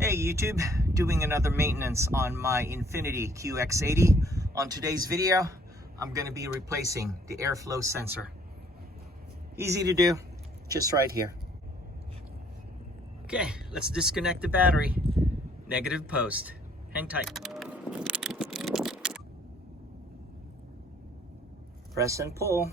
Hey YouTube, doing another maintenance on my Infiniti QX80. On today's video, I'm going to be replacing the airflow sensor. Easy to do, just right here. Okay, let's disconnect the battery. Negative post. Hang tight. Press and pull.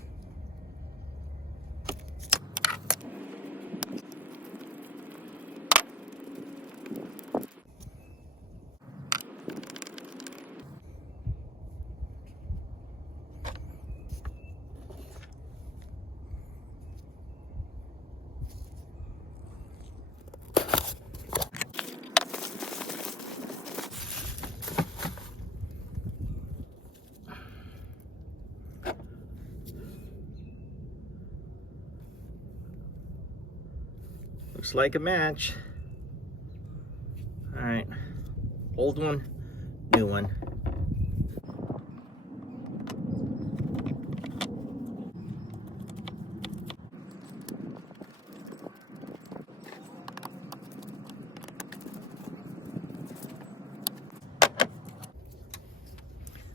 Looks like a match. All right, old one, new one.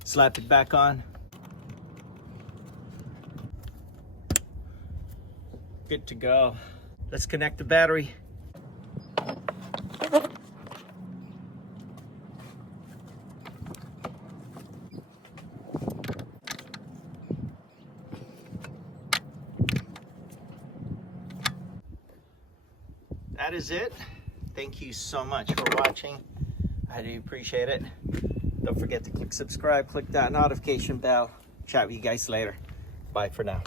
Slap it back on. Good to go. Let's connect the battery. That is it. Thank you so much for watching. I do appreciate it. Don't forget to click subscribe, click that notification bell. Chat with you guys later. Bye for now.